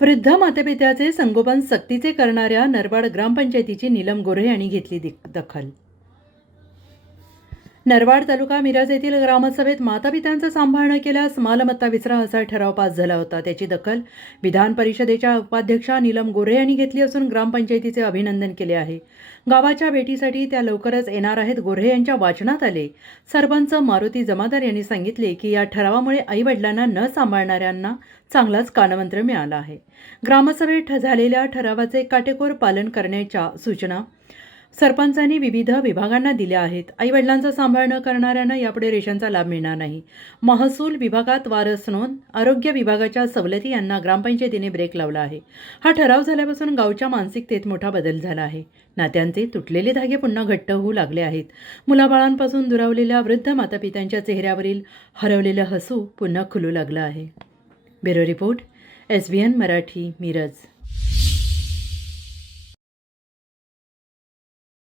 वृद्ध मातेपित्याचे संगोपन सक्तीचे करणाऱ्या नरवाड ग्रामपंचायतीची नीलम गोऱ्हे यांनी घेतली दखल. नरवाड तालुका मिरज येथील ग्रामसभेत मातापित्यांचं सांभाळणं केल्यास मालमत्ता विसरा असा ठराव पास झाला होता. त्याची दखल विधान परिषदेच्या उपाध्यक्षा नीलम गोरे यांनी घेतली असून ग्रामपंचायतीचे अभिनंदन केले आहे. गावाच्या भेटीसाठी त्या लवकरच येणार आहेत. गोऱ्हे यांच्या वाचनात आले. सरपंच मारुती जमादार यांनी सांगितले की या ठरावामुळे आईवडिलांना न सांभाळणाऱ्यांना चांगलाच कानमंत्र मिळाला आहे. ग्रामसभेत झालेल्या ठरावाचे काटेकोर पालन करण्याच्या सूचना सरपंचांनी विविध विभागांना दिल्या आहेत. आईवडिलांचा सांभाळ न करणाऱ्यांना यापुढे रेशनचा लाभ मिळणार नाही. महसूल विभागात वारस नोंद आरोग्य विभागाच्या सवलती यांना ग्रामपंचायतीने ब्रेक लावला आहे. हा ठराव झाल्यापासून गावच्या मानसिकतेत मोठा बदल झाला आहे. नात्यांचे तुटलेले धागे पुन्हा घट्ट होऊ लागले आहेत. मुलाबाळांपासून दुरावलेल्या वृद्ध मातापित्यांच्या चेहऱ्यावरील हरवलेलं हसू पुन्हा खुलू लागलं आहे. Bureau report S B N Marathi Miraj.